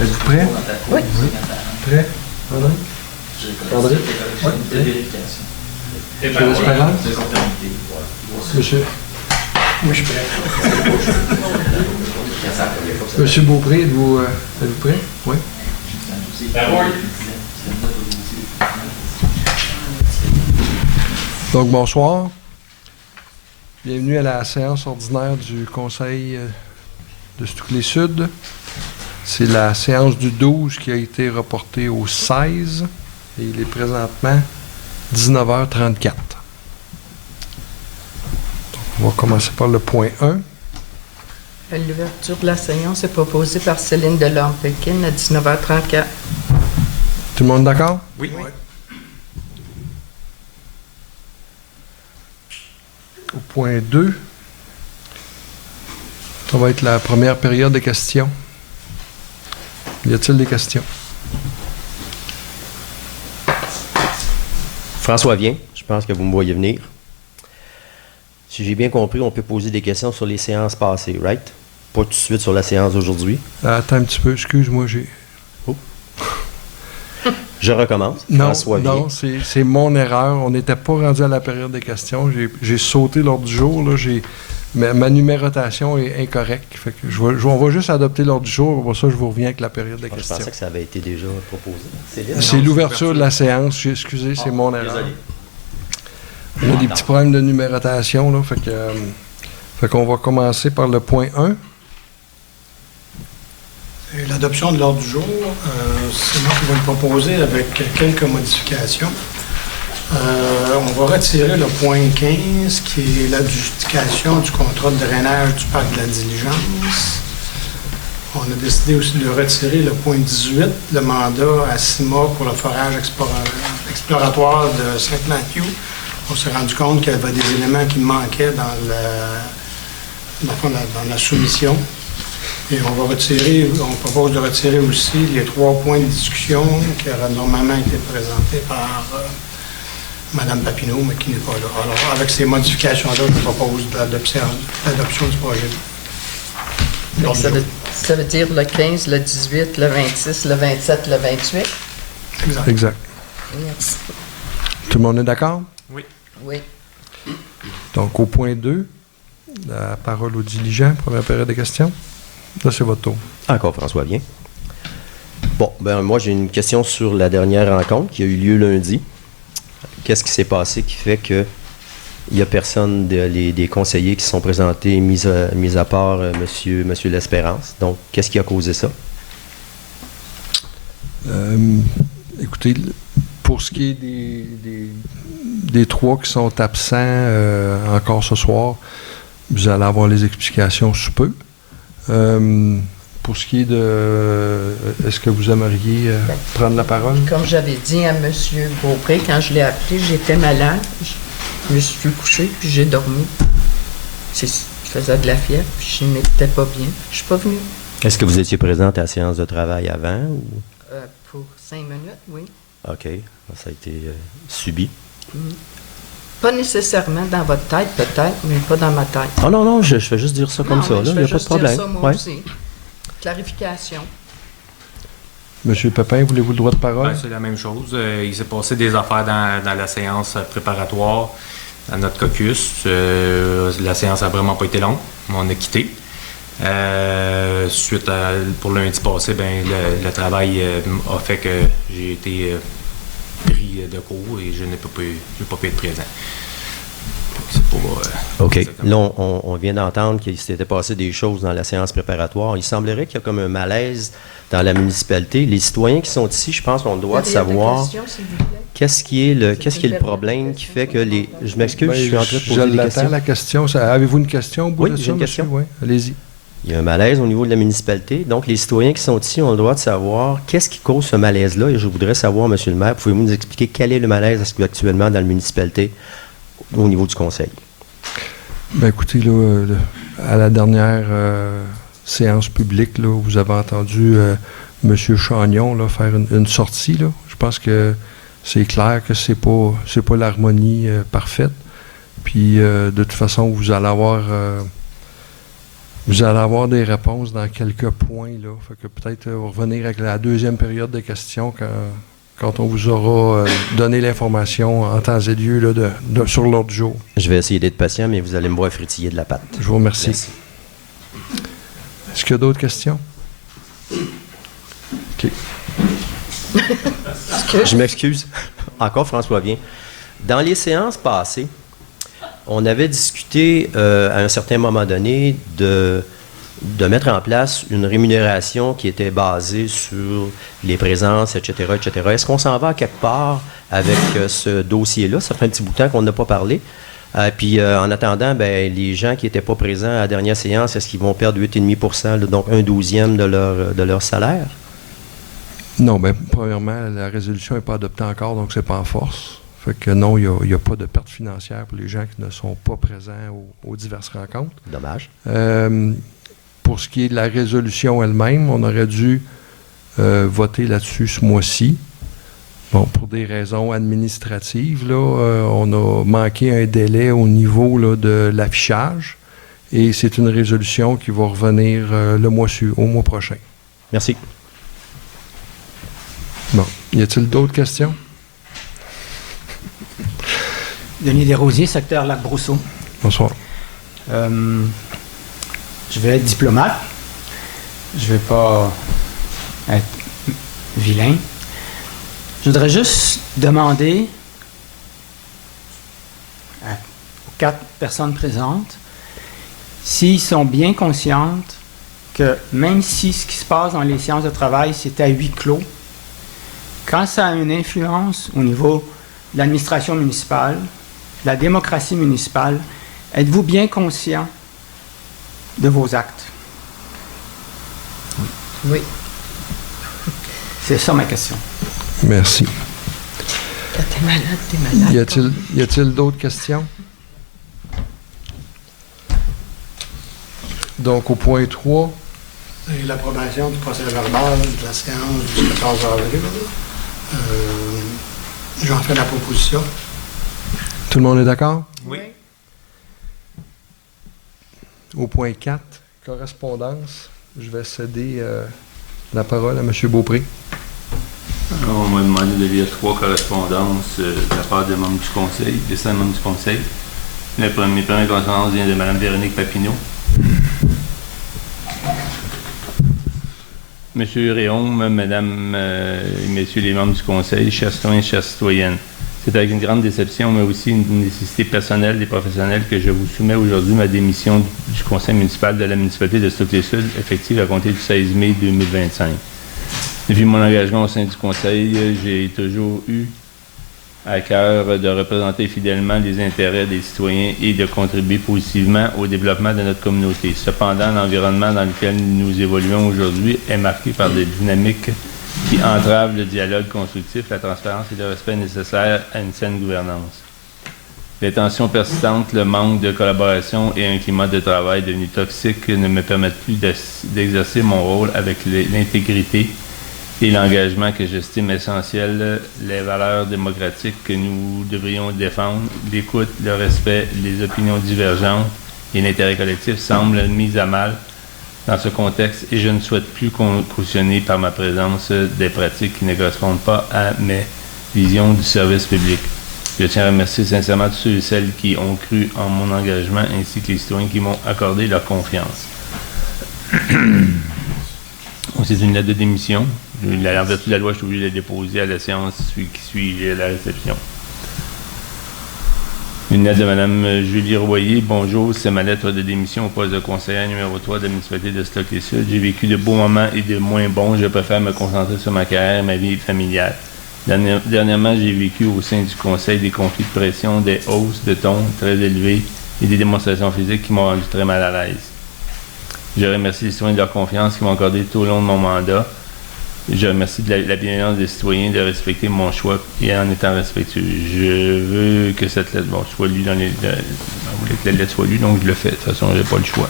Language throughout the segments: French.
Êtes-vous prêts? Oui. Prêt? André? André? Oui. Je laisse parler. Monsieur? Oui, je suis prêt. Monsieur Beaupré, êtes-vous prêt? Oui. Donc, bonsoir. Bienvenue à la séance ordinaire du Conseil de Stukely-Sud. C'est la séance du 12 qui a été reportée au 16 et il est présentement 19h34. Donc, on va commencer par le point 1. L'ouverture de la séance est proposée par Céline Delorme-Pékin à 19h34. Tout le monde d'accord? Oui. Au point 2, ça va être la première période de questions. Y a-t-il des questions? François vient. Je pense que vous me voyez venir. Si j'ai bien compris, on peut poser des questions sur les séances passées, right? Pas tout de suite sur la séance d'aujourd'hui. Attends un petit peu, excuse-moi, Je recommence. Non, François vient. non, c'est mon erreur. On n'était pas rendu à la période des questions. J'ai sauté l'ordre du jour. Là, ma numérotation est incorrecte. Fait que on va juste adopter l'ordre du jour. Pour ça, je vous reviens avec la période des Je questions. pensais que ça avait été déjà proposé. C'est l'ouverture de la séance. Excusez, c'est mon erreur. Désolé. On a des petits problèmes de numérotation. Là, fait qu'on va commencer par le point 1. L'adoption de l'ordre du jour, c'est moi qui vais le proposer avec quelques modifications. On va retirer le point 15, qui est l'adjudication du contrat de drainage du parc de la Diligence. On a décidé aussi de retirer le point 18, le mandat à 6 mois pour le forage exploratoire de Saint-Mathieu. On s'est rendu compte qu'il y avait des éléments qui manquaient dans la soumission. Et on propose de retirer aussi les 3 points de discussion qui auraient normalement été présentés par Mme Papineau, mais qui n'est pas là. Alors, avec ces modifications-là, je propose l'adoption du projet. Donc, ça veut dire le 15, le 18, le 26, le 27, le 28? Exact. Merci. Tout le monde est d'accord? Oui. Oui. Donc, au point 2, la parole au diligent, première période de questions. Là, c'est votre tour. Encore François vient. Bon, moi, j'ai une question sur la dernière rencontre qui a eu lieu lundi. Qu'est-ce qui s'est passé qui fait que il n'y a personne des conseillers qui sont présentés, mis à part Monsieur L'Espérance. Donc, qu'est-ce qui a causé ça? Écoutez, pour ce qui est des 3 qui sont absents encore ce soir, vous allez avoir les explications sous peu. Pour ce qui est de... Est-ce que vous aimeriez prendre la parole? Comme j'avais dit à M. Beaupré, quand je l'ai appelé, j'étais malade. Je me suis couchée, puis j'ai dormi. Je faisais de la fièvre, puis je n'étais pas bien. Je suis pas venue. Est-ce que vous étiez présente à la séance de travail avant? Ou? Pour 5 minutes, oui. OK. Ça a été subi. Pas nécessairement dans votre tête, peut-être, mais pas dans ma tête. Ah non, je fais juste dire ça comme ça. Il n'y a pas de problème. Ça, moi aussi. Clarification. Monsieur Pépin, voulez-vous le droit de parole? C'est la même chose. Il s'est passé des affaires dans la séance préparatoire à notre caucus. La séance n'a vraiment pas été longue. On a quitté. Pour lundi passé, le travail a fait que j'ai été pris de court et je n'ai pas pu être présent. C'est pas, OK. exactement. Là, on vient d'entendre qu'il s'était passé des choses dans la séance préparatoire. Il semblerait qu'il y a comme un malaise dans la municipalité. Les citoyens qui sont ici, je pense qu'on doit savoir qu'est-ce qui est le problème qui fait que les... Je m'excuse, je suis en train de poser des questions. la question. Avez-vous une question au bout Oui, de j'ai ça, une monsieur? question. Oui, allez-y. Il y a un malaise au niveau de la municipalité. Donc, les citoyens qui sont ici ont le droit de savoir qu'est-ce qui cause ce malaise-là. Et je voudrais savoir, monsieur le maire, pouvez-vous nous expliquer quel est le malaise actuellement dans la municipalité au niveau du conseil? Bien, écoutez, là, à la dernière séance publique, là, vous avez entendu M. Chagnon là, faire une sortie. Là. Je pense que c'est clair que c'est pas l'harmonie parfaite. Puis, de toute façon, vous allez avoir Vous allez avoir des réponses dans quelques points, là. Fait que peut-être revenir avec la deuxième période de questions quand on vous aura donné l'information en temps et lieu là, sur l'ordre du jour. Je vais essayer d'être patient, mais vous allez me voir frétiller de la patte. Je vous remercie. Merci. Est-ce qu'il y a d'autres questions? OK. Je m'excuse. Encore, François vient. Dans les séances passées, on avait discuté à un certain moment donné de mettre en place une rémunération qui était basée sur les présences, etc., etc. Est-ce qu'on s'en va à quelque part avec ce dossier-là? Ça fait un petit bout de temps qu'on n'a pas parlé. Puis en attendant, ben, les gens qui n'étaient pas présents à la dernière séance, est-ce qu'ils vont perdre 8,5 %, donc 1/12 de leur salaire? Non, bien, premièrement, la résolution n'est pas adoptée encore, donc c'est pas en force. Fait que non, il n'y a pas de perte financière pour les gens qui ne sont pas présents aux diverses rencontres. Dommage. Pour ce qui est de la résolution elle-même, on aurait dû voter là-dessus ce mois-ci. Bon, pour des raisons administratives, là, on a manqué un délai au niveau là, de l'affichage et c'est une résolution qui va revenir au mois prochain. Merci. Bon, y a-t-il d'autres questions? Denis Desrosiers, secteur Lac-Brousseau. Bonsoir. Je vais être diplomate. Je ne vais pas être vilain. Je voudrais juste demander aux 4 personnes présentes s'ils sont bien conscientes que même si ce qui se passe dans les séances de travail, c'est à huis clos, quand ça a une influence au niveau de l'administration municipale, de la démocratie municipale, êtes-vous bien conscient de vos actes? Oui. C'est ça ma question. Merci. Quand t'es malade. Y a-t-il d'autres questions? Donc, au point 3. Et l'approbation du procès-verbal de la séance du 14 avril. J'en fais la proposition. Tout le monde est d'accord? Oui. Au point 4, correspondance, je vais céder la parole à M. Beaupré. Alors, on m'a demandé de lire 3 correspondances de la part des membres du Conseil, des 5 membres du Conseil. Mes premières correspondances viennent de Mme Véronique Papineau. Monsieur Réaume, Madame et Messieurs les membres du Conseil, chers citoyens et chères citoyennes, c'est avec une grande déception, mais aussi une nécessité personnelle et professionnelle que je vous soumets aujourd'hui ma démission du Conseil municipal de la municipalité de Stockley-Sud, effective à compter du 16 mai 2025. Depuis mon engagement au sein du Conseil, j'ai toujours eu à cœur de représenter fidèlement les intérêts des citoyens et de contribuer positivement au développement de notre communauté. Cependant, l'environnement dans lequel nous évoluons aujourd'hui est marqué par des dynamiques qui entravent le dialogue constructif, la transparence et le respect nécessaires à une saine gouvernance. Les tensions persistantes, le manque de collaboration et un climat de travail devenu toxique ne me permettent plus d'exercer mon rôle avec l'intégrité et l'engagement que j'estime essentiel, les valeurs démocratiques que nous devrions défendre, l'écoute, le respect, les opinions divergentes et l'intérêt collectif semblent mis à mal dans ce contexte et je ne souhaite plus cautionner par ma présence des pratiques qui ne correspondent pas à mes visions du service public. Je tiens à remercier sincèrement tous ceux et celles qui ont cru en mon engagement ainsi que les citoyens qui m'ont accordé leur confiance. C'est une lettre de démission. En vertu de la loi, je suis obligé de la déposer à la séance qui suit la réception. Une lettre de Mme Julie Royer. Bonjour, c'est ma lettre de démission au poste de conseillère numéro 3 de la municipalité de Stockley-Sud. J'ai vécu de beaux moments et de moins bons. Je préfère me concentrer sur ma carrière et ma vie familiale. Dernièrement, j'ai vécu au sein du conseil des conflits de pression, des hausses de ton très élevées et des démonstrations physiques qui m'ont rendu très mal à l'aise. Je remercie les citoyens de leur confiance qui m'ont accordé tout au long de mon mandat. Je remercie de la bienveillance des citoyens de respecter mon choix et en étant respectueux. Je veux que cette lettre soit lue dans les... vous voulez que la lettre soit lue, donc je le fais. De toute façon, je n'ai pas le choix.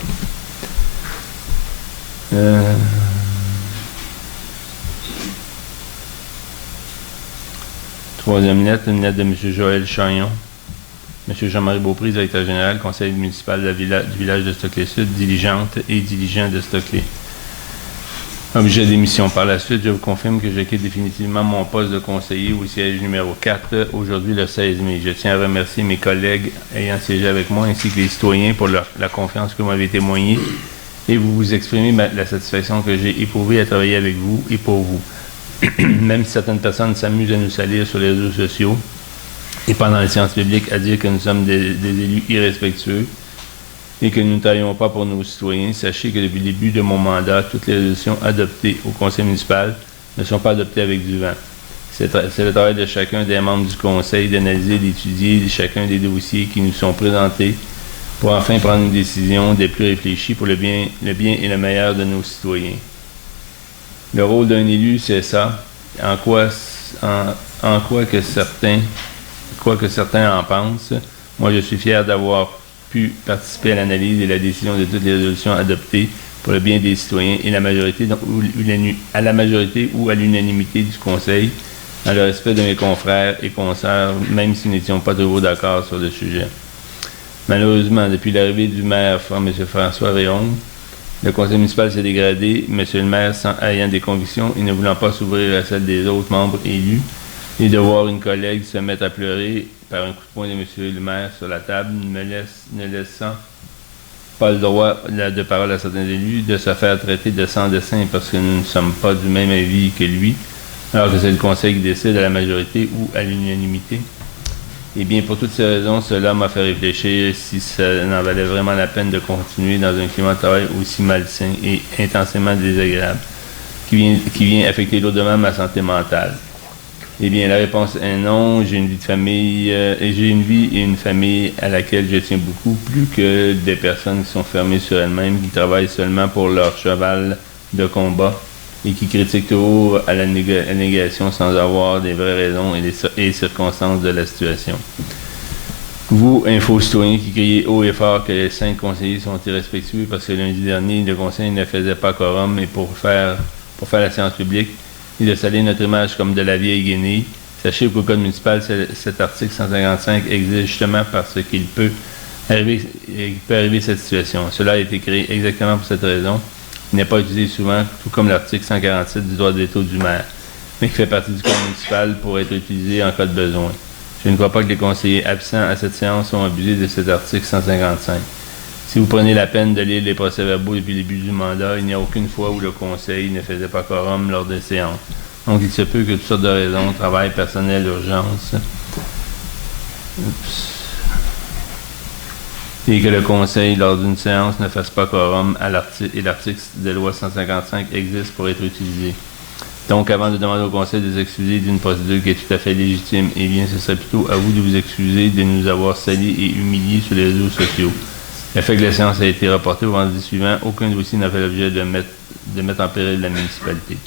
Troisième lettre, une lettre de M. Joël Chagnon. M. Jean-Marie Beaupré, directeur général, conseil municipal du village de Stockley-Sud, diligente et diligent de Stockley. Objet d'émission. Par la suite, je vous confirme que je quitte définitivement mon poste de conseiller au siège numéro 4, aujourd'hui le 16 mai. Je tiens à remercier mes collègues ayant siégé avec moi, ainsi que les citoyens pour la confiance que vous m'avez témoignée, et vous exprimez la satisfaction que j'ai éprouvée à travailler avec vous et pour vous. Même si certaines personnes s'amusent à nous salir sur les réseaux sociaux et pendant les séances publiques à dire que nous sommes des élus irrespectueux et que nous ne travaillons pas pour nos citoyens, sachez que depuis le début de mon mandat, toutes les résolutions adoptées au conseil municipal ne sont pas adoptées avec du vent. C'est le travail de chacun des membres du conseil d'analyser, d'étudier chacun des dossiers qui nous sont présentés pour enfin prendre une décision des plus réfléchies pour le bien et le meilleur de nos citoyens. Le rôle d'un élu, c'est ça. En quoi que certains en pensent. Moi, je suis fier d'avoir pu participer à l'analyse et la décision de toutes les résolutions adoptées pour le bien des citoyens et à la majorité ou à l'unanimité du Conseil, dans le respect de mes confrères et consoeurs, même si nous n'étions pas toujours d'accord sur le sujet. Malheureusement, depuis l'arrivée du maire, M. François Réaume, le conseil municipal s'est dégradé, M. le maire ayant des convictions et ne voulant pas s'ouvrir à celles des autres membres élus, et de voir une collègue se mettre à pleurer par un coup de poing de M. le maire sur la table, ne laissant pas le droit de parole à certains élus, de se faire traiter de sans-dessin parce que nous ne sommes pas du même avis que lui, alors que c'est le conseil qui décide à la majorité ou à l'unanimité. Eh bien, pour toutes ces raisons, cela m'a fait réfléchir si ça n'en valait vraiment la peine de continuer dans un climat de travail aussi malsain et intensément désagréable, qui vient affecter lourdement ma santé mentale. Eh bien, la réponse est non. J'ai une vie de famille, j'ai une vie et une famille à laquelle je tiens beaucoup, plus que des personnes qui sont fermées sur elles-mêmes, qui travaillent seulement pour leur cheval de combat et qui critiquent toujours à la négation sans avoir des vraies raisons et les circonstances de la situation. Vous, info-citoyens, qui criez haut et fort que les 5 conseillers sont irrespectueux parce que lundi dernier, le conseil ne faisait pas quorum et pour faire la séance publique, et de salir notre image comme de la vieille guenille. Sachez qu'au Code municipal, cet article 155 existe justement parce qu'il peut arriver cette situation. Cela a été créé exactement pour cette raison. Il n'est pas utilisé souvent, tout comme l'article 147 du droit de veto du maire, mais qui fait partie du Code municipal pour être utilisé en cas de besoin. Je ne crois pas que les conseillers absents à cette séance ont abusé de cet article 155. Si vous prenez la peine de lire les procès-verbaux depuis le début du mandat, il n'y a aucune fois où le conseil ne faisait pas quorum lors des séances. Donc, il se peut que toutes sortes de raisons, travail personnel, urgence, et que le conseil, lors d'une séance, ne fasse pas quorum et l'article de loi 155 existe pour être utilisé. Donc, avant de demander au conseil de s'excuser d'une procédure qui est tout à fait légitime, eh bien, ce serait plutôt à vous de vous excuser de nous avoir salis et humiliés sur les réseaux sociaux. Le fait que la séance a été reportée au vendredi suivant, aucun dossier n'a fait l'objet de mettre en péril la municipalité.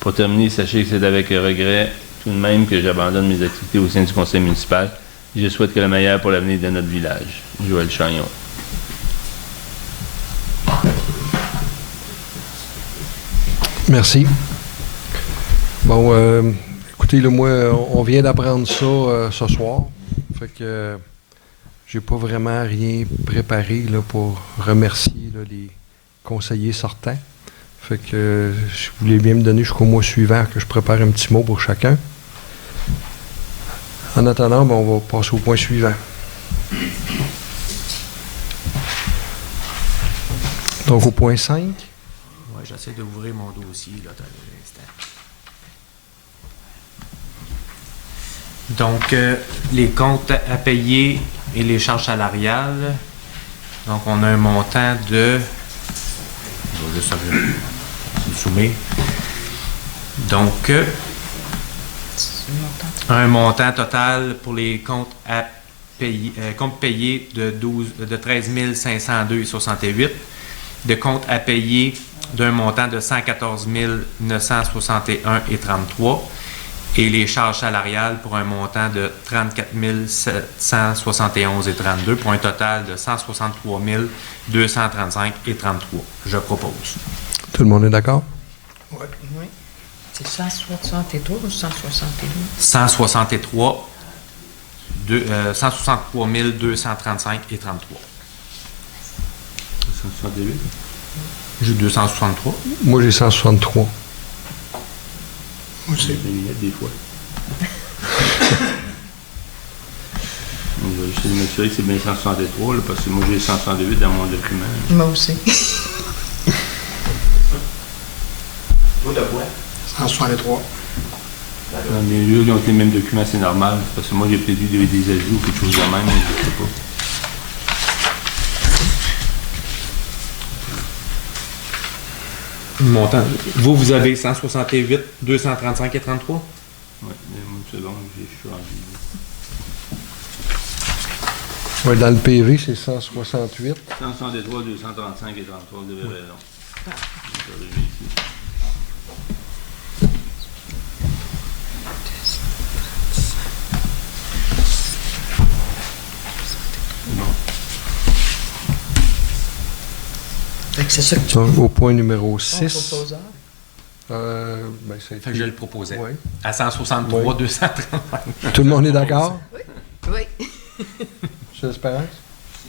Pour terminer, sachez que c'est avec regret tout de même que j'abandonne mes activités au sein du conseil municipal. Je souhaite que le meilleur pour l'avenir de notre village. Joël Chagnon. Merci. Bon, écoutez, là, moi, on vient d'apprendre ça ce soir. Fait que j'ai pas vraiment rien préparé là, pour remercier là, les conseillers sortants. Fait que si vous voulez bien me donner jusqu'au mois suivant que je prépare un petit mot pour chacun. En attendant, ben, on va passer au point suivant. Donc au point 5. Ouais, j'essaie d'ouvrir mon dossier là, dans l'instant. Donc, les comptes à payer et les charges salariales. Donc, on a un montant de... Je vais juste zoomer. Donc, un montant total pour les comptes à payer, comptes payés de 13 502,68, de comptes à payer d'un montant de 114 961,33 et les charges salariales pour un montant de 34 771,32 pour un total de 163 235,33. Je propose. Tout le monde est d'accord? Oui. Oui. C'est 163 ou 162? 163 163 235 et 33. 168. J'ai 263. Moi, j'ai 163. Moi aussi. Des fois. Je vais essayer de m'assurer que c'est bien 163, là, parce que moi j'ai 168 dans mon document. Moi aussi. Vous de quoi? 163. Mais eux, ils ont été les mêmes documents, c'est normal. Parce que moi j'ai peut-être eu des ajouts ou quelque chose de même, mais je ne sais pas. Montant. Vous avez 168, 235 et 33? Oui, une seconde, je suis rendu. Ouais, dans le PV, c'est 168. 163, 235 et 33, vous avez raison. Je vais arriver ici. Bon. Fait que c'est ça que tu Donc, au point numéro ton 6. proposeur. Ben, ça a Fait été- que je le proposais. Ouais. À 163, Ouais. 235. Tout le monde est d'accord? Oui. C'est l'espérance?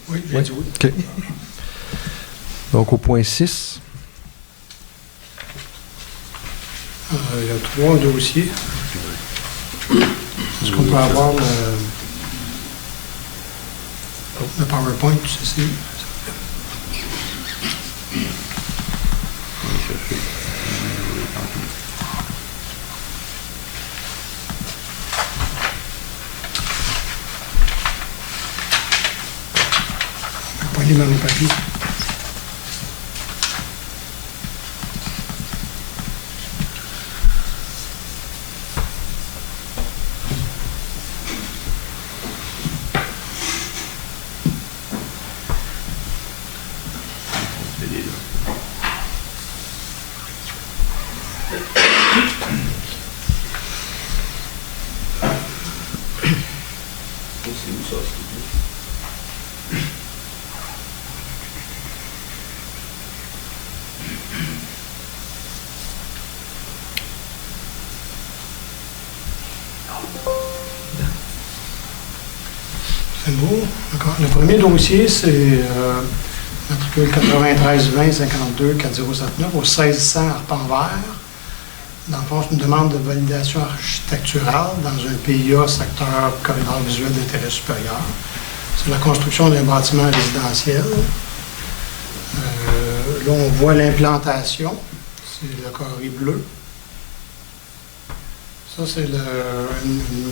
Oui, j'ai dit oui. OK. Donc, au point 6. Il y a 3 dossiers. Est-ce qu'on peut avoir le PowerPoint du CCU? On peut pas lire dans les papiers. C'est les deux. C'est où ça, s'il vous plaît? C'est beau. D'accord. Le premier dossier, c'est matricule 93 20 52 4079 au 1600 Arpent-Vert. Dans le fond, c'est une demande de validation architecturale dans un PIA secteur corridor visuel d'intérêt supérieur. C'est la construction d'un bâtiment résidentiel. Là, on voit l'implantation. C'est le carré bleu. Ça, c'est une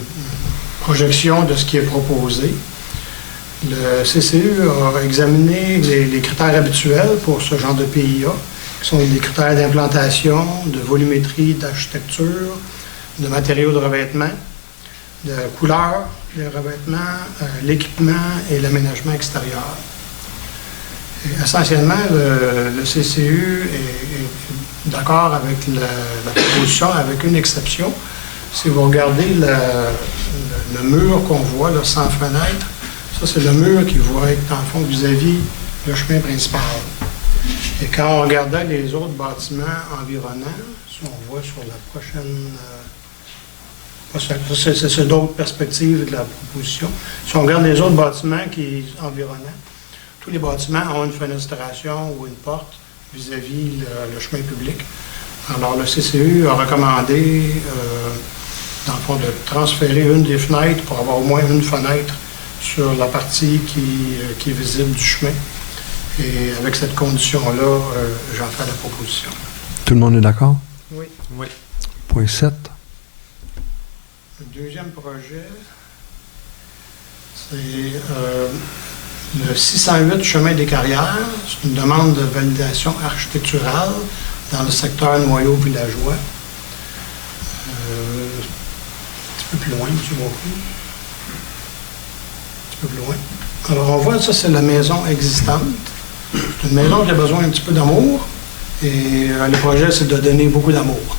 projection de ce qui est proposé. Le CCU a examiné les critères habituels pour ce genre de PIA, qui sont des critères d'implantation, de volumétrie, d'architecture, de matériaux de revêtement, de couleur de revêtement, l'équipement et l'aménagement extérieur. Et essentiellement, le CCU est d'accord avec la proposition, avec une exception. Si vous regardez le mur qu'on voit, là, sans fenêtre, ça, c'est le mur qui va être, dans le fond, vis-à-vis le chemin principal. Et quand on regardait les autres bâtiments environnants, si on voit sur la prochaine... c'est d'autres perspectives de la proposition. Si on regarde les autres bâtiments qui sont environnants, tous les bâtiments ont une fenestration ou une porte vis-à-vis le chemin public. Alors, le CCU a recommandé, dans le fond, de transférer une des fenêtres pour avoir au moins une fenêtre sur la partie qui est visible du chemin. Et avec cette condition-là, j'en fais la proposition. Tout le monde est d'accord? Oui. Oui. Point 7. Le deuxième projet, c'est le 608 Chemin des Carrières. C'est une demande de validation architecturale dans le secteur noyau villageois. Un petit peu plus loin, M. Beaupré. Un petit peu plus loin. Alors, on voit, ça, c'est la maison existante. C'est une maison qui a besoin un petit peu d'amour. Et le projet, c'est de donner beaucoup d'amour.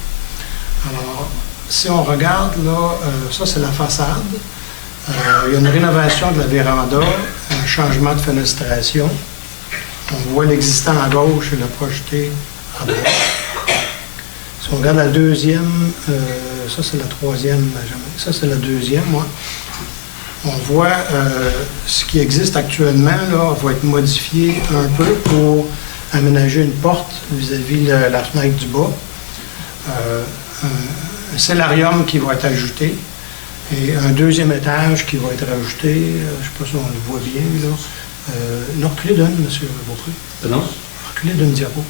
Alors, si on regarde, là, ça, c'est la façade. Il y a une rénovation de la véranda, un changement de fenestration. On voit l'existant à gauche et le projeté à droite. Si on regarde la deuxième, ça, c'est la troisième, Benjamin. Ça, c'est la deuxième, moi. On voit ce qui existe actuellement là, va être modifié un peu pour aménager une porte vis-à-vis la fenêtre du bas. Un cellarium qui va être ajouté et un deuxième étage qui va être ajouté. Je ne sais pas si on le voit bien. Là. Reculez d'une, M. Beaupré. Pardon? Reculez d'une diapo.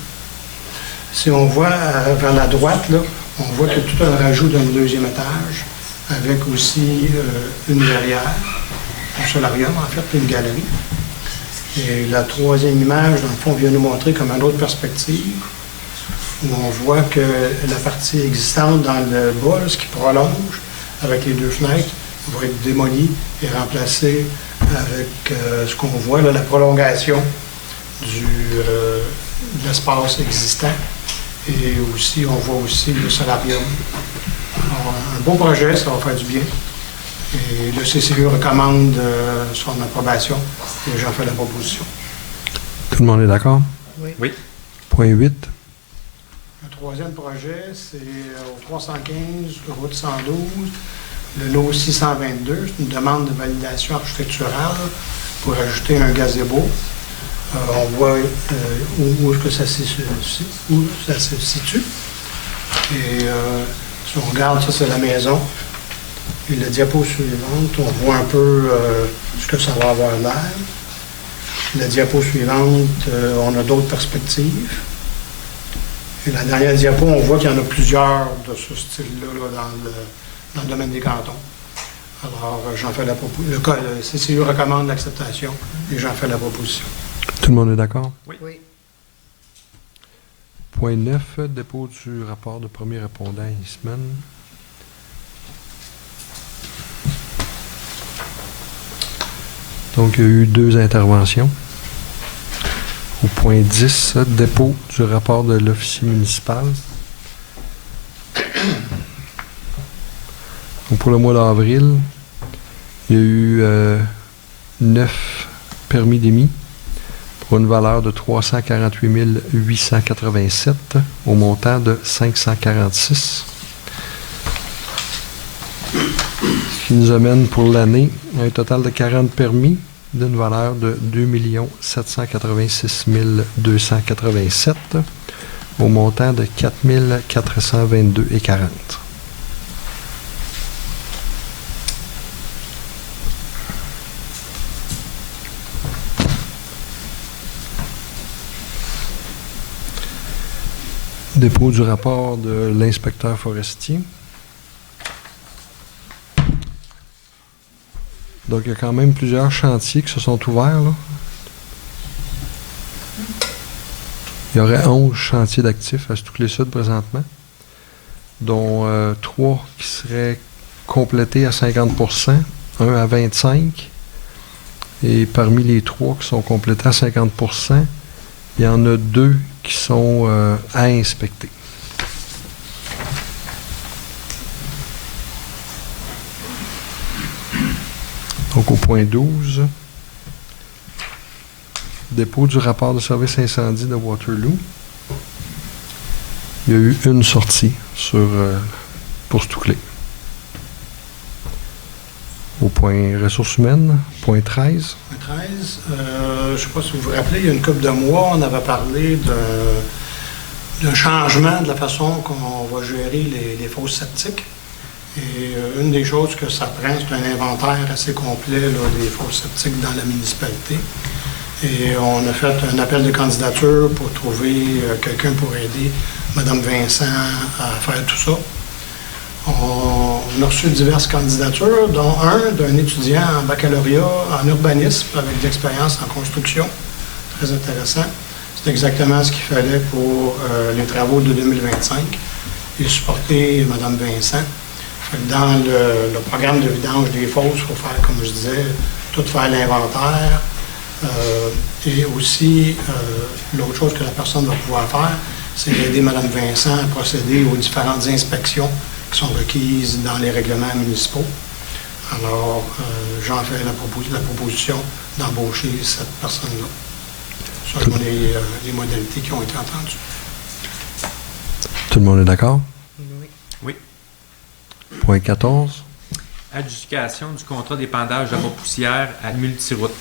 Si on voit vers la droite, là, on voit qu'il y a tout un rajout d'un deuxième étage avec aussi une verrière, un solarium en fait, puis une galerie. Et la troisième image, dans le fond, vient nous montrer comme une autre perspective où on voit que la partie existante dans le bas, là, ce qui prolonge avec les deux fenêtres, va être démolie et remplacée avec ce qu'on voit, là, la prolongation de l'espace existant. Et aussi, on voit aussi le solarium. Alors, un beau projet, ça va faire du bien. Et le CCE recommande son approbation et j'en fais la proposition. Tout le monde est d'accord? Oui. Oui. Point 8. Le troisième projet, c'est au 315, route 112, le lot 622. C'est une demande de validation architecturale pour ajouter un gazebo. On voit où est-ce que ça se situe. Et si on regarde, ça c'est la maison. Et la diapo suivante, on voit un peu ce que ça va avoir l'air. La diapo suivante, on a d'autres perspectives. Et la dernière diapo, on voit qu'il y en a plusieurs de ce style-là là, dans le domaine des cantons. Alors, j'en fais la proposition. Le CCU recommande l'acceptation et j'en fais la proposition. Tout le monde est d'accord? Oui. Point 9. Dépôt du rapport de premier répondant Eastman. Donc, il y a eu 2 interventions. Au point 10, dépôt du rapport de l'officier municipal. Donc, pour le mois d'avril, il y a eu 9 permis d'émis pour une valeur de 348 887 au montant de 546. Ce qui nous amène pour l'année un total de 40 permis d'une valeur de 2 786 287 au montant de 4 422,40. Dépôt du rapport de l'inspecteur forestier. Donc, il y a quand même plusieurs chantiers qui se sont ouverts, là. Il y aurait 11 chantiers d'actifs à Stout-les-Sud présentement, dont 3 qui seraient complétés à 50%, un à 25%. Et parmi les 3 qui sont complétés à 50%, il y en a 2 qui sont à inspecter. Donc, au point 12, dépôt du rapport de service incendie de Waterloo. Il y a eu une sortie pour Stouclé. Au point ressources humaines, point 13. Point 13, je ne sais pas si vous vous rappelez, il y a une couple de mois, on avait parlé d'un changement de la façon qu'on va gérer les fosses septiques. Et une des choses que ça prend, c'est un inventaire assez complet là, des fosses septiques dans la municipalité. Et on a fait un appel de candidature pour trouver quelqu'un pour aider Mme Vincent à faire tout ça. On a reçu diverses candidatures, dont un d'un étudiant en baccalauréat en urbanisme avec de l'expérience en construction. Très intéressant. C'est exactement ce qu'il fallait pour les travaux de 2025 et supporter Mme Vincent. Dans le programme de vidange des fosses, il faut faire, comme je disais, tout faire l'inventaire. Et aussi, l'autre chose que la personne va pouvoir faire, c'est aider Mme Vincent à procéder aux différentes inspections qui sont requises dans les règlements municipaux. Alors, j'en fais la proposition d'embaucher cette personne-là, selon les modalités qui ont été entendues. Tout le monde est d'accord? Oui. Oui. Point 14. adjudication du contrat d'épandage de poussière à Multiroute.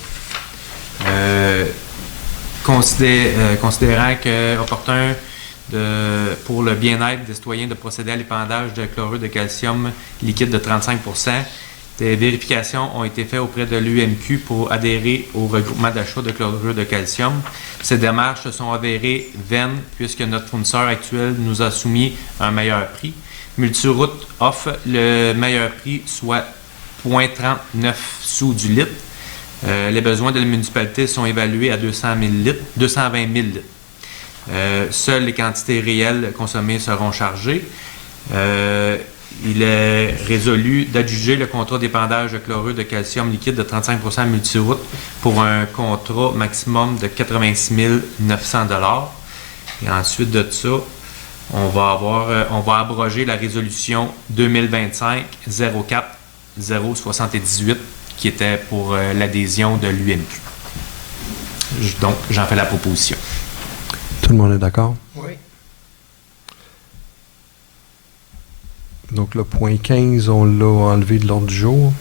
Considérant que opportun pour le bien-être des citoyens de procéder à l'épandage de chlorure de calcium liquide de 35 %, des vérifications ont été faites auprès de l'UMQ pour adhérer au regroupement d'achat de chlorure de calcium. Ces démarches se sont avérées vaines puisque notre fournisseur actuel nous a soumis un meilleur prix. Multiroute offre le meilleur prix, soit 0,39 sous du litre. Les besoins de la municipalité sont évalués à 220 000 litres. Seules les quantités réelles consommées seront chargées. Il est résolu d'adjuger le contrat d'épandage de chlorure de calcium liquide de 35 % à Multiroute pour un contrat maximum de 86 900 $. Et ensuite de ça, on va abroger la résolution 2025-04-078 qui était pour l'adhésion de l'UMQ. Donc, j'en fais la proposition. Tout le monde est d'accord? Oui. Donc, le point 15, on l'a enlevé de l'ordre du jour.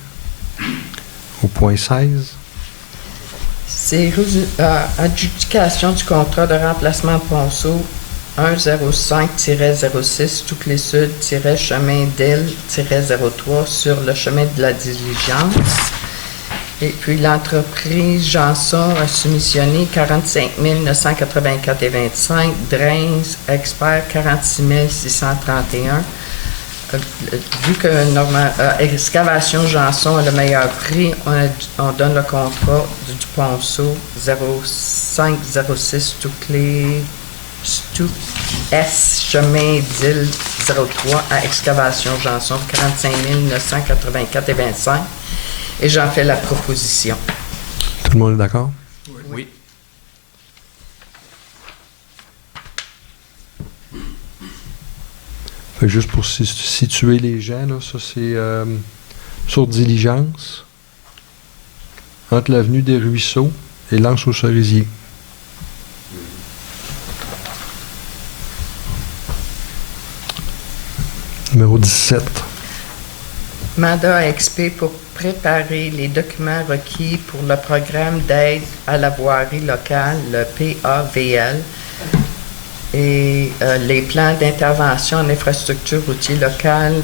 Au point 16. C'est adjudication du contrat de remplacement Ponceau 105-06 Touclé Sud-chemin d'Elle-03 sur le chemin de la Diligence. Et puis l'entreprise Janson a soumissionné 45 984,25 Drains Expert 46 631. Vu que Excavation Janson a le meilleur prix, on donne le contrat du Ponceau 05-06 S chemin d'Île 03 à Excavation Janson 45 984,25. Et j'en fais la proposition. Tout le monde est d'accord? Oui. Fait que juste pour situer les gens, là, ça c'est sur Diligence, entre l'avenue des Ruisseaux et l'Anse aux Cerisiers. Numéro 17. Mandat à XP pour préparer les documents requis pour le programme d'aide à la voirie locale, le PAVL, et les plans d'intervention en infrastructure routière locale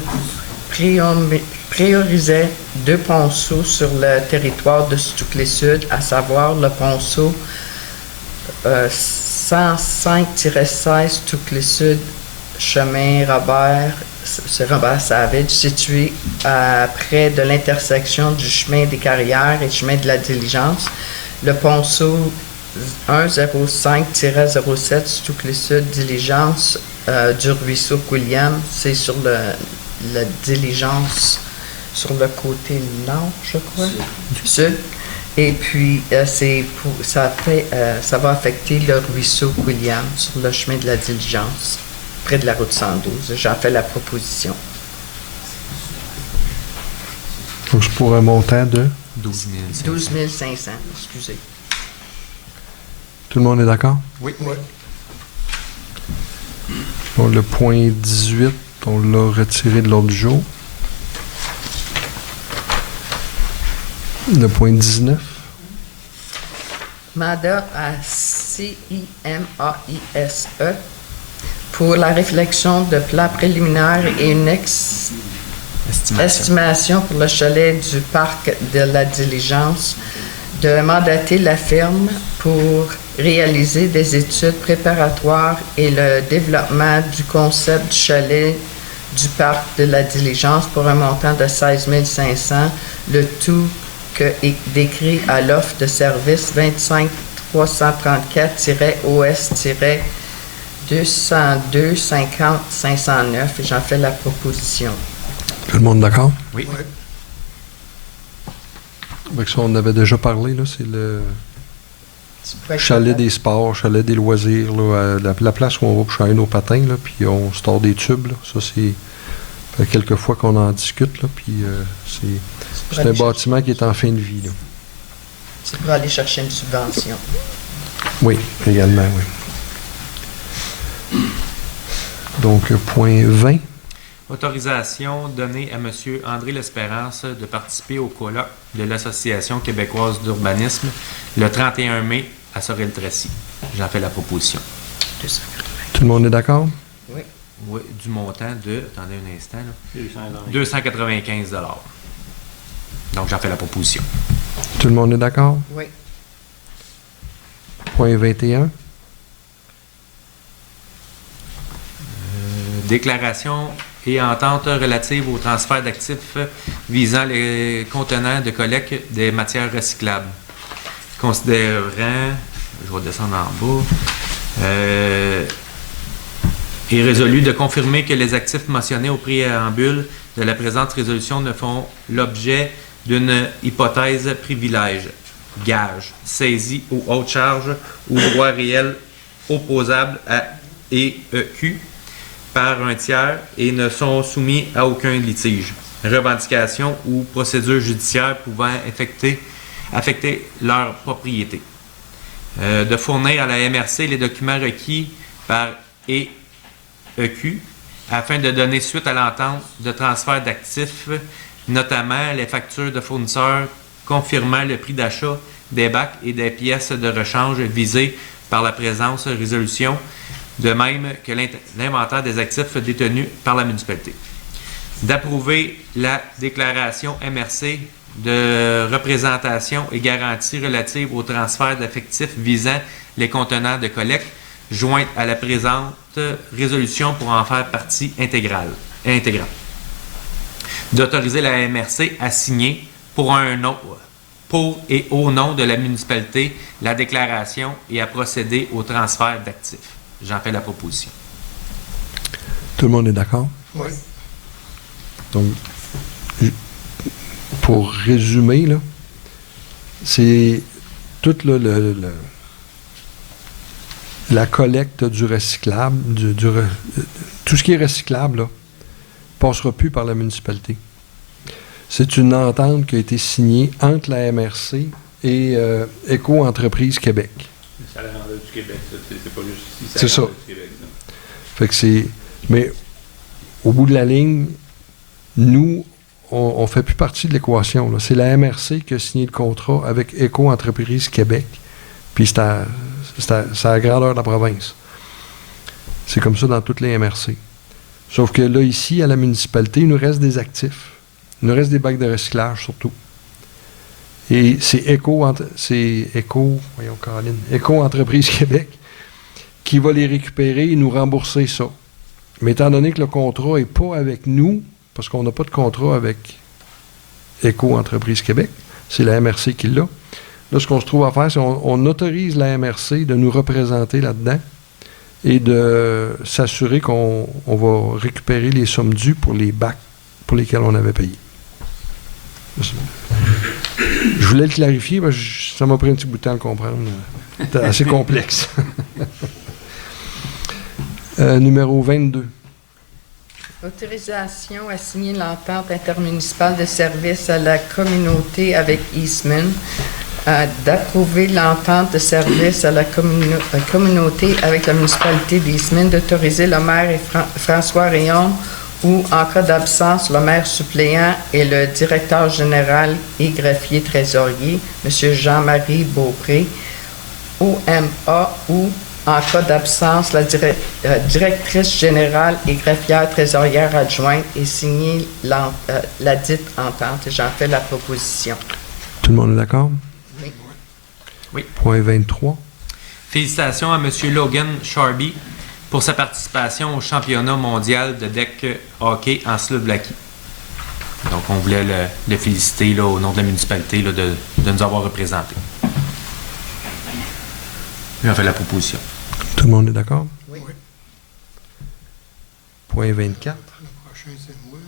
priorisaient 2 ponceaux sur le territoire de Touclé-Sud, à savoir le ponceau 105-16 Touclé-Sud, chemin Robert Savage, situé près de l'intersection du chemin des Carrières et chemin de la Diligence. Le ponceau 105-07 Touclé-Sud, Diligence du ruisseau William, c'est sur la Diligence sur le côté nord, je crois, du sud. Et puis, ça va affecter le ruisseau William sur le chemin de la Diligence, près de la route 112. J'en fais la proposition. Donc, c'est pour un montant de? 12 500, excusez. Tout le monde est d'accord? Oui. Bon, le point 18, on l'a retiré de l'ordre du jour. Le point 19. Mandat à CIMAISE pour la réflexion de plan préliminaire et une estimation pour le chalet du parc de la Diligence, de mandater la firme pour réaliser des études préparatoires et le développement du concept du chalet du parc de la Diligence pour un montant de 16 500, le tout est décrit à l'offre de service 25 334-OS-202 50 509 et j'en fais la proposition. Tout le monde d'accord? Oui. Avec ça, on en avait déjà parlé, là, c'est le chalet des sports, chalet des loisirs, là, la place où on va pour changer nos patins, là, puis on store des tubes. Là. Ça, c'est fait quelques fois qu'on en discute, là, puis c'est un bâtiment qui est en fin de vie. Là. C'est pour aller chercher une subvention. Oui, également, oui. Donc, point 20. Autorisation donnée à M. André L'Espérance de participer au colloque de l'Association québécoise d'urbanisme le 31 mai à Sorel-Tracy. J'en fais la proposition. Tout le monde est d'accord? Oui. Oui, du montant de, attendez un instant, là, 295. 295 $. Donc, j'en fais la proposition. Tout le monde est d'accord? Oui. Point 21. Déclaration et entente relative au transfert d'actifs visant les contenants de collecte des matières recyclables. Considérant, je vais descendre en bas, est résolu de confirmer que les actifs mentionnés au préambule de la présente résolution ne font l'objet d'une hypothèse privilège, gage, saisie ou autre charge ou droit réel opposable à EQ par un tiers et ne sont soumis à aucun litige, revendication ou procédure judiciaire pouvant affecter leur propriété. De fournir à la MRC les documents requis par EQ afin de donner suite à l'entente de transfert d'actifs, notamment les factures de fournisseurs confirmant le prix d'achat des bacs et des pièces de rechange visées par la présente résolution, de même que l'inventaire des actifs détenus par la municipalité. D'approuver la déclaration MRC de représentation et garantie relative au transfert d'effectifs visant les contenants de collecte, jointe à la présente résolution pour en faire partie intégrale. D'autoriser la MRC à signer pour et au nom de la municipalité la déclaration et à procéder au transfert d'actifs. J'en fais la proposition. Tout le monde est d'accord? Oui. Donc, pour résumer, là, c'est toute la collecte du recyclable, tout ce qui est recyclable, là, passera plus par la municipalité. C'est une entente qui a été signée entre la MRC et Éco-Entreprise Québec. C'est à la grandeur du Québec, ça. C'est pas juste ici, C'est ça. Du Québec, ça. Fait que c'est... Mais au bout de la ligne, nous, on ne fait plus partie de l'équation, là. C'est la MRC qui a signé le contrat avec Éco-Entreprise Québec. Puis c'est à la grandeur de la province. C'est comme ça dans toutes les MRC. Sauf que là, ici, à la municipalité, il nous reste des actifs. Il nous reste des bacs de recyclage, surtout. Et c'est Éco-Entreprise Québec qui va les récupérer et nous rembourser ça. Mais étant donné que le contrat n'est pas avec nous, parce qu'on n'a pas de contrat avec Éco-Entreprise Québec, c'est la MRC qui l'a. Là, ce qu'on se trouve à faire, c'est qu'on autorise la MRC de nous représenter là-dedans et de s'assurer qu'on va récupérer les sommes dues pour les bacs pour lesquels on avait payé. Je voulais le clarifier, parce que ça m'a pris un petit bout de temps à le comprendre. C'était assez complexe. Numéro 22. Autorisation à signer l'entente intermunicipale de services à la communauté avec Eastman, d'approuver l'entente de services à la communauté avec la municipalité d'Eastman, d'autoriser le maire et François Rayon ou, en cas d'absence, le maire suppléant et le directeur général et greffier trésorier, M. Jean-Marie Beaupré, OMA, ou, en cas d'absence, la directrice générale et greffière trésorière adjointe, et signer la dite entente. J'en fais la proposition. Tout le monde est d'accord? Oui. Oui. Point 23. Félicitations à M. Logan Sharby pour sa participation au championnat mondial de deck hockey en Slovaquie. Donc, on voulait le féliciter là, au nom de la municipalité là, de nous avoir représentés. Et on fait la proposition. Tout le monde est d'accord? Oui. Point 24. Le prochain, c'est moi.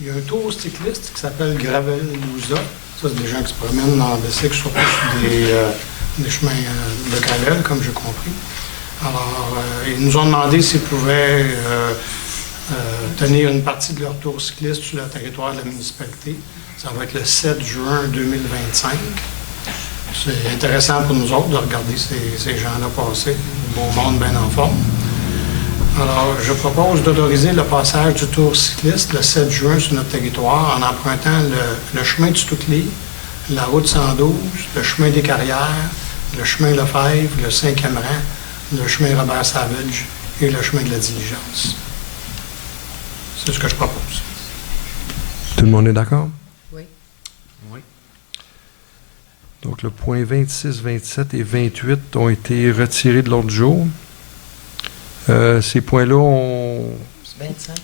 Il y a un tour cycliste qui s'appelle Gravel-Louza. Ça, c'est des gens qui se promènent dans le cycle, surtout sur des chemins de gravel, comme j'ai compris. Alors, ils nous ont demandé s'ils pouvaient tenir une partie de leur tour cycliste sur le territoire de la municipalité. Ça va être le 7 juin 2025. C'est intéressant pour nous autres de regarder ces gens-là passer. Beau monde bien en forme. Alors, je propose d'autoriser le passage du tour cycliste le 7 juin sur notre territoire en empruntant le chemin du Touclé, la route 112, le chemin des Carrières, le chemin Lefebvre, le 5e rang, le chemin Robert Savage et le chemin de la Diligence. C'est ce que je propose. Tout le monde est d'accord? Oui. Oui. Donc, le point 26, 27 et 28 ont été retirés de l'ordre du jour. Ces points-là ont 25.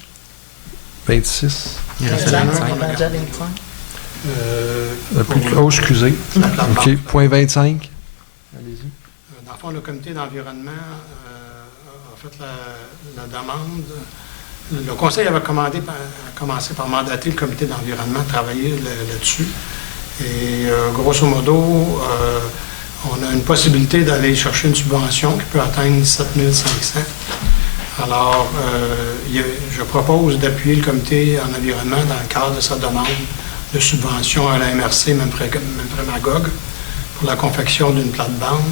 26. Il reste 25, 25. on a déjà 25. Oh, excusez. La plate-bande. OK, point 25. Allez-y. Dans le fond, le comité d'environnement a fait la demande. Le conseil avait commencé par mandater le comité d'environnement à travailler là-dessus. Et grosso modo, on a une possibilité d'aller chercher une subvention qui peut atteindre 7 500. Alors, je propose d'appuyer le comité en environnement dans le cadre de sa demande de subvention à la MRC, même Magog, pour la confection d'une plate-bande.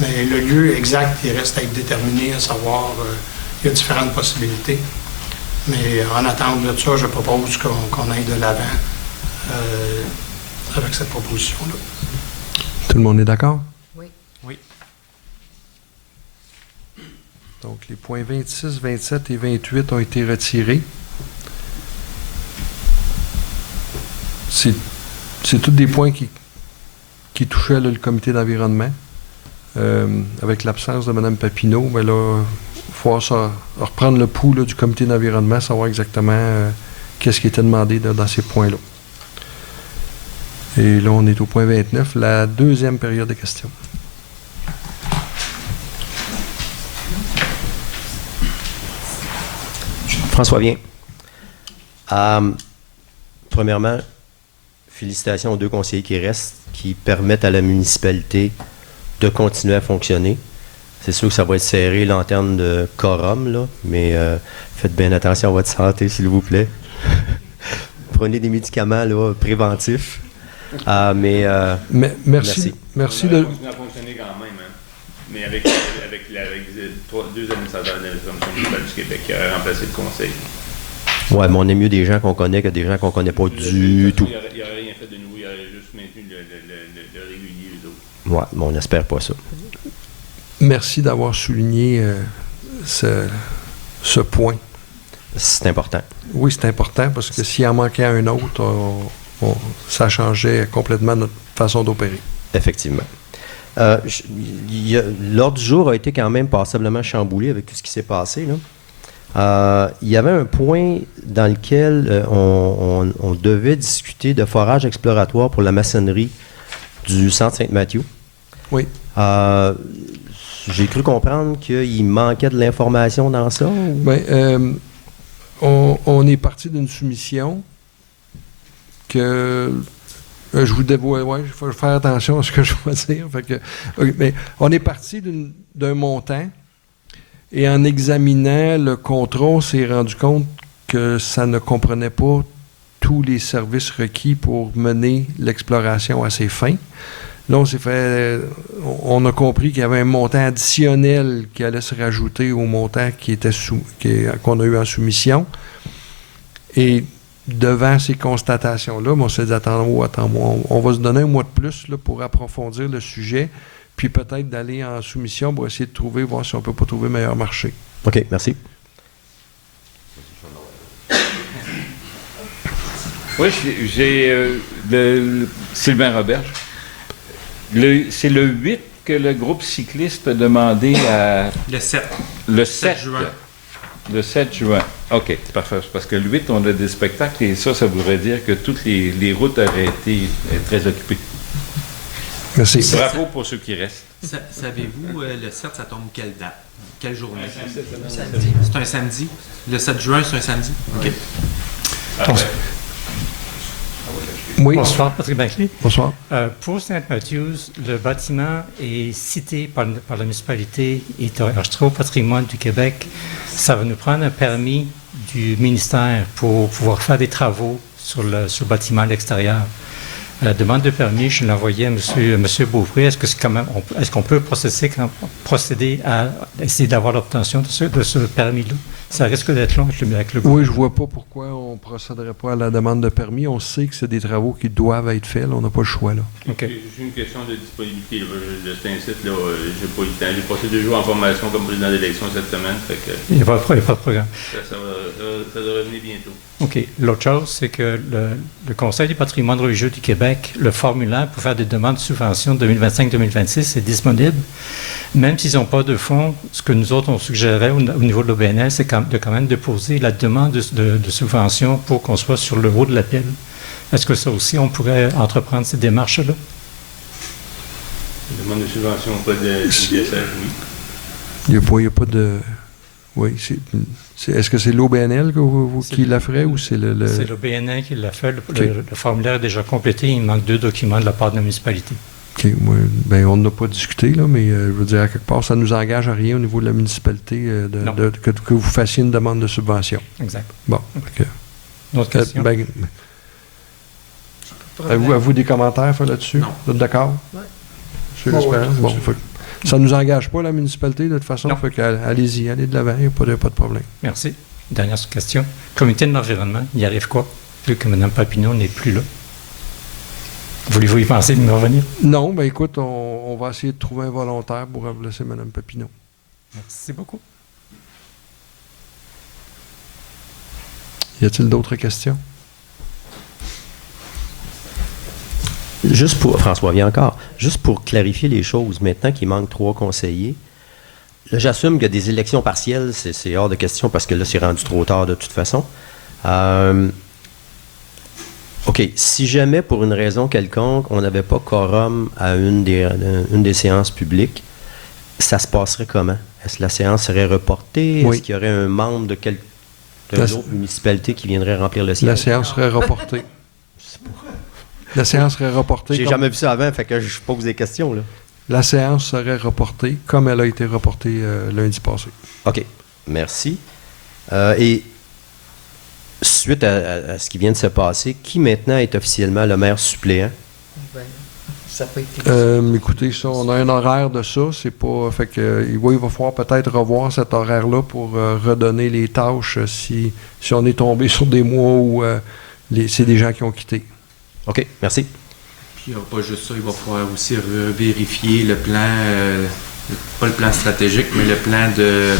Mais le lieu exact, il reste à être déterminé, à savoir, il y a différentes possibilités. Mais en attente de ça, je propose qu'on aille de l'avant avec cette proposition-là. Tout le monde est d'accord? Oui. Oui. Donc, les points 26, 27 et 28 ont été retirés. C'est tous des points qui touchaient là, le comité d'environnement. Avec l'absence de Mme Papineau, mais là, il faut reprendre le pouls là, du comité d'environnement, savoir exactement qu'est-ce qui était demandé dans ces points-là. Et là, on est au point 29, la deuxième période de questions. François Vien. Premièrement, félicitations aux 2 conseillers qui restent, qui permettent à la municipalité de continuer à fonctionner. C'est sûr que ça va être serré là, en termes de quorum, là, mais faites bien attention à votre santé, s'il vous plaît. Prenez des médicaments là, préventifs. Merci. Merci On de... va continuer à fonctionner quand même, hein. Mais avec 2 administrateurs de la Commission municipale du Québec qui a remplacé le conseil. Ouais, mais on est mieux des gens qu'on connaît que des gens qu'on connaît pas du tout. Il n'y aurait rien fait de nouveau, il aurait juste maintenu le régulier, les autres. Ouais, mais on n'espère pas ça. Merci d'avoir souligné ce point. C'est important. Oui, c'est important parce que s'il en manquait un autre, ça changeait complètement notre façon d'opérer. Effectivement. L'ordre du jour a été quand même passablement chamboulé avec tout ce qui s'est passé, là. Il y avait un point dans lequel on devait discuter de forage exploratoire pour la maçonnerie du centre Saint-Mathieu. Oui. J'ai cru comprendre qu'il manquait de l'information dans ça. Bien, on est parti d'une soumission que je vous dévoile. Oui, il faut faire attention à ce que je vais dire. Fait que, mais on est parti d'un montant et en examinant le contrat, on s'est rendu compte que ça ne comprenait pas tous les services requis pour mener l'exploration à ses fins. Là, on a compris qu'il y avait un montant additionnel qui allait se rajouter au montant qu'on a eu en soumission. Et devant ces constatations-là, on s'est dit, attends, on va se donner un mois de plus là, pour approfondir le sujet, puis peut-être d'aller en soumission pour essayer de voir si on ne peut pas trouver meilleur marché. OK, merci. Oui, j'ai Sylvain Roberge. C'est le 8 que le groupe cycliste a demandé à... Le 7. Le 7 juin. Le 7 juin. OK, parfait. Parce que le 8, on a des spectacles et ça voudrait dire que toutes les routes auraient été très occupées. Merci. Bravo pour ceux qui restent. Savez-vous, le 7, ça tombe quelle date? Quelle journée? C'est un samedi. Le 7 juin, c'est un samedi? OK. Oui. Bonsoir, Patrick Baclé. Bonsoir. Pour Saint-Mathieu, le bâtiment est cité par la municipalité et est enregistré au patrimoine du Québec. Ça va nous prendre un permis du ministère pour pouvoir faire des travaux sur le bâtiment à l'extérieur. La demande de permis, je l'ai envoyée à monsieur Beaupré. Est-ce que c'est quand même, est-ce qu'on peut procéder à essayer d'avoir l'obtention de ce permis-là? Ça risque d'être long avec le Oui, je vois pas pourquoi on ne procéderait pas à la demande de permis. On sait que c'est des travaux qui doivent être faits. Là, on n'a pas le choix. Là. OK. J'ai une question de disponibilité. Je t'incite, là, j'ai pas eu le temps. J'ai passé 2 jours en formation comme président d'élection cette semaine. Fait que Il n'y a pas de programme. ça devrait revenir bientôt. OK. L'autre chose, c'est que le Conseil du patrimoine religieux du Québec, le formulaire pour faire des demandes de subvention 2025-2026 est disponible. Même s'ils n'ont pas de fonds, ce que nous autres, on suggérait au niveau de l'OBNL, c'est de quand même déposer la demande de subvention pour qu'on soit sur le haut de la pile. Est-ce que ça aussi, on pourrait entreprendre ces démarches-là? Demande de subvention auprès de l'IDSR, oui. Il n'y a pas de... Oui, est-ce que c'est l'OBNL qui la ferait ou c'est le... C'est l'OBNL qui l'a fait. Le formulaire est déjà complété. Il manque 2 documents de la part de la municipalité. OK. Ben, on n'a pas discuté, là, mais je veux dire, à quelque part, ça ne nous engage à rien au niveau de la municipalité que vous fassiez une demande de subvention. Exact. Bon. OK. D'autres questions? Avez-vous des commentaires là-dessus? Non. Vous êtes d'accord? Oui. Monsieur l'espérance? Bon, ça ne nous engage pas, la municipalité, de toute façon. Fait allez-y, allez de l'avant, il n'y a pas de problème. Merci. Dernière question. Comité de l'environnement, il arrive quoi? Vu que Mme Papineau n'est plus là. Voulez-vous y penser de nous revenir? Non, ben écoute, on va essayer de trouver un volontaire pour remplacer Mme Papineau. Merci beaucoup. Y a-t-il d'autres questions? François, viens encore. Juste pour clarifier les choses, maintenant qu'il manque 3 conseillers, là, j'assume qu'il y a des élections partielles, c'est hors de question parce que là, c'est rendu trop tard de toute façon. OK. Si jamais, pour une raison quelconque, on n'avait pas quorum à une des séances publiques, ça se passerait comment? Est-ce que la séance serait reportée? Oui. Est-ce qu'il y aurait un membre d'une autre municipalité qui viendrait remplir le siège? La séance serait reportée. La séance serait reportée. J'ai jamais vu ça avant, fait que je pose des questions, là. La séance serait reportée comme elle a été reportée lundi passé. OK. Merci. Et suite à ce qui vient de se passer, qui maintenant est officiellement le maire suppléant? Ben, ça n'a pas été... Écoutez, ça, on a un horaire de ça. C'est pas. Fait que il va falloir peut-être revoir cet horaire-là pour redonner les tâches si on est tombé sur des mois où c'est des gens qui ont quitté. OK, merci. Puis il n'y a pas juste ça, il va falloir aussi vérifier le plan, pas le plan stratégique, mais le plan de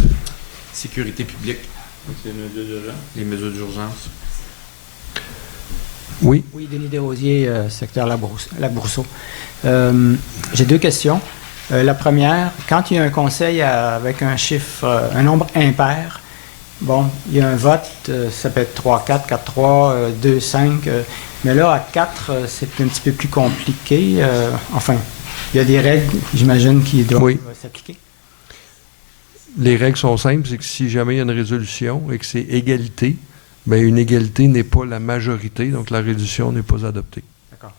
sécurité publique. C'est une mesure d'urgence. Les mesures d'urgence. Oui. Oui, Denis Desrosiers, secteur Lac-Brousseau. J'ai 2 questions. La première, quand il y a un conseil avec un chiffre, un nombre impair, bon, il y a un vote, ça peut être 3-4, 4-3, 2-5, mais là, à 4, c'est un petit peu plus compliqué. Enfin, il y a des règles, j'imagine, qui doivent s'appliquer. Les règles sont simples, c'est que si jamais il y a une résolution et que c'est égalité, bien, une égalité n'est pas la majorité, donc la résolution n'est pas adoptée. D'accord.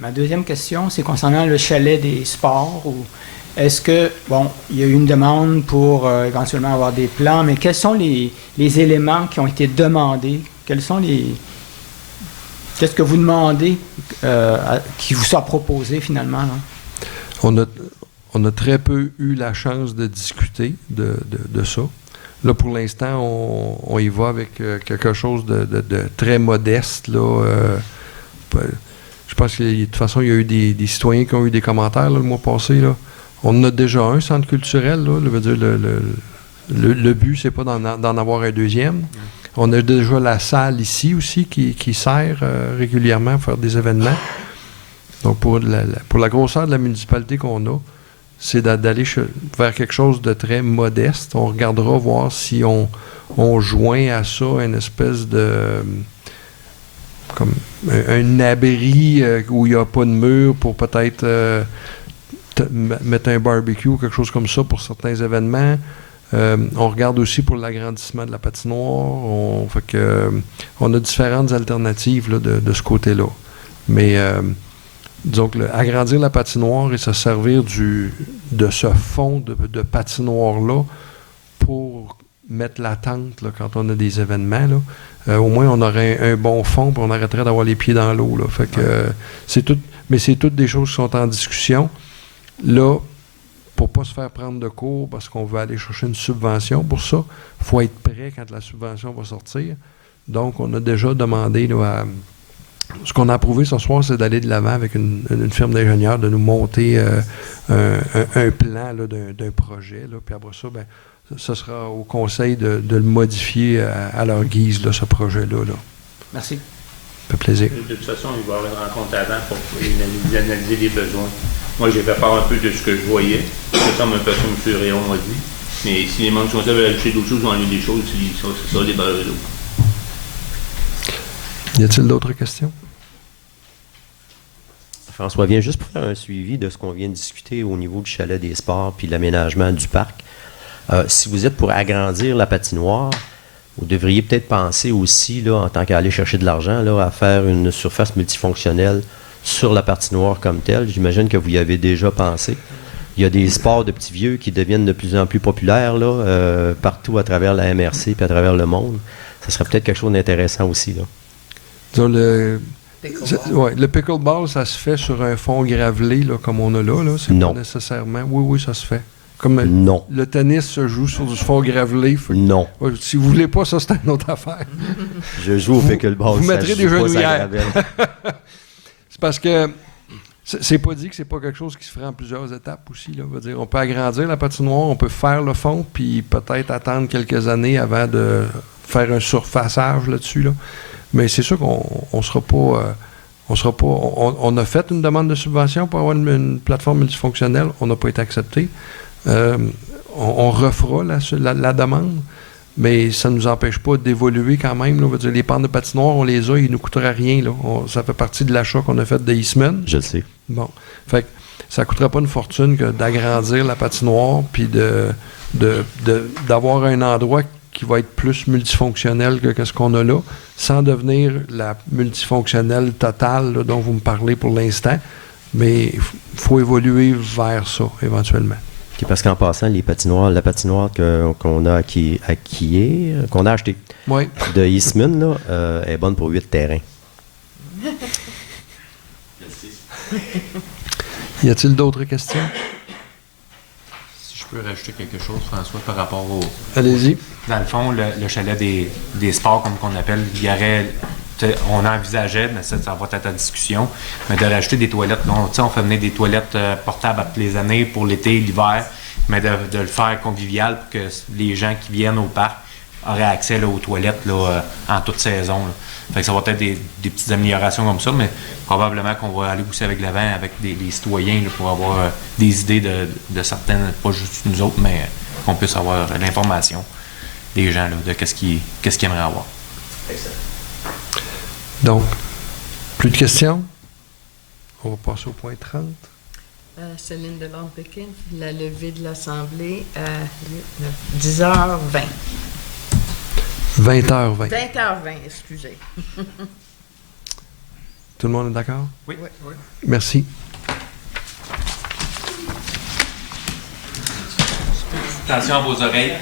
Ma deuxième question, c'est concernant le chalet des sports. Est-ce que, bon, il y a eu une demande pour éventuellement avoir des plans, mais quels sont les éléments qui ont été demandés? Qu'est-ce que vous demandez qui vous soit proposé finalement? Là? On a très peu eu la chance de discuter de ça. Là, pour l'instant, on y va avec quelque chose de très modeste. Là, je pense que de toute façon, il y a eu des citoyens qui ont eu des commentaires là, le mois passé. Là. On en a déjà un centre culturel. Là, le but, c'est pas d'en avoir un deuxième. On a déjà la salle ici aussi qui sert régulièrement à faire des événements. Donc, pour la grosseur de la municipalité qu'on a, c'est d'aller vers quelque chose de très modeste. On regardera voir si on joint à ça une espèce de... comme un abri où il n'y a pas de mur pour peut-être mettre un barbecue ou quelque chose comme ça pour certains événements. On regarde aussi pour l'agrandissement de la patinoire. On a différentes alternatives là, de ce côté-là. Mais donc, agrandir la patinoire et se servir de ce fond de patinoire-là pour mettre la tente là, quand on a des événements. Là. Au moins, on aurait un bon fond puis on arrêterait d'avoir les pieds dans l'eau. Là. Fait que, mais c'est toutes des choses qui sont en discussion. Là, pour ne pas se faire prendre de court parce qu'on veut aller chercher une subvention pour ça, il faut être prêt quand la subvention va sortir. Donc, on a déjà demandé là, ce qu'on a approuvé ce soir, c'est d'aller de l'avant avec une firme d'ingénieurs, de nous monter un plan là, d'un projet. Là. Puis après ça, ben, ce sera au conseil de le modifier à leur guise, là, ce projet-là. Là. Merci. Ça fait plaisir. De toute façon, il va y avoir une rencontre avant pour analyser les besoins. Moi, j'ai fait part un peu de ce que je voyais. Ça semble un peu comme M. Réon m'a dit. Mais si les membres du conseil veulent ajouter d'autres choses, ils vont enlever des choses, c'est ça, les barres d'eau. Y a-t-il d'autres questions? François, vient juste pour faire un suivi de ce qu'on vient de discuter au niveau du chalet des sports puis l'aménagement du parc. Si vous êtes pour agrandir la patinoire, vous devriez peut-être penser aussi, là, en tant qu'aller chercher de l'argent, là, à faire une surface multifonctionnelle sur la patinoire comme telle. J'imagine que vous y avez déjà pensé. Il y a des sports de petits vieux qui deviennent de plus en plus populaires là, partout à travers la MRC et à travers le monde. Ça serait peut-être quelque chose d'intéressant aussi. Là. Disons, le pickleball, ça se fait sur un fond gravelé là, comme on a là. C'est non. Pas nécessairement. Oui, ça se fait. Comme non. Le tennis se joue sur du fond gravelé. Non. Ouais, si vous voulez pas, ça, c'est une autre affaire. Je joue au pickleball. Vous mettrez des genouillères. C'est parce que c'est pas dit que c'est pas quelque chose qui se ferait en plusieurs étapes aussi. Là. Dire, on peut agrandir la patinoire, on peut faire le fond, puis peut-être attendre quelques années avant de faire un surfaçage là-dessus. Là. Mais c'est sûr qu'on sera pas... on a fait une demande de subvention pour avoir une plateforme multifonctionnelle. On n'a pas été accepté. On refera la demande, mais ça ne nous empêche pas d'évoluer quand même. Là. Dire, les pentes de patinoire, on les a, ils ne nous coûteraient rien. Là. Ça fait partie de l'achat qu'on a fait de Eastman. Je le sais. Bon. Fait que ça ne coûterait pas une fortune que d'agrandir la patinoire puis d'avoir un endroit qui va être plus multifonctionnel que ce qu'on a là, sans devenir la multifonctionnelle totale là, dont vous me parlez pour l'instant. Mais il faut évoluer vers ça, éventuellement. Okay, parce qu'en passant, la patinoire qu'on a qu'on a acheté de Eastman, là, est bonne pour 8 terrains. Y a-t-il d'autres questions? Si je peux rajouter quelque chose, François, par rapport au... Allez-y. Dans le fond, le chalet des sports, comme qu'on appelle, il y aurait... On envisageait, mais ça va être à discussion, mais de rajouter des toilettes. On fait venir des toilettes portables à toutes les années pour l'été, l'hiver, mais de le faire convivial pour que les gens qui viennent au parc auraient accès là, aux toilettes là, en toute saison. Là. Fait que ça va être des petites améliorations comme ça, mais probablement qu'on va aller aussi avec l'avant avec les citoyens là, pour avoir des idées de certaines, pas juste nous autres, mais qu'on puisse avoir l'information des gens là, de qu'est-ce qu'ils aimeraient avoir. Excellent. Donc, plus de questions? On va passer au point 30. Céline Delorme-Pékin, la levée de l'Assemblée à 10h20. 20h20. 20h20, excusez. Tout le monde est d'accord? Oui. Merci. Attention à vos oreilles.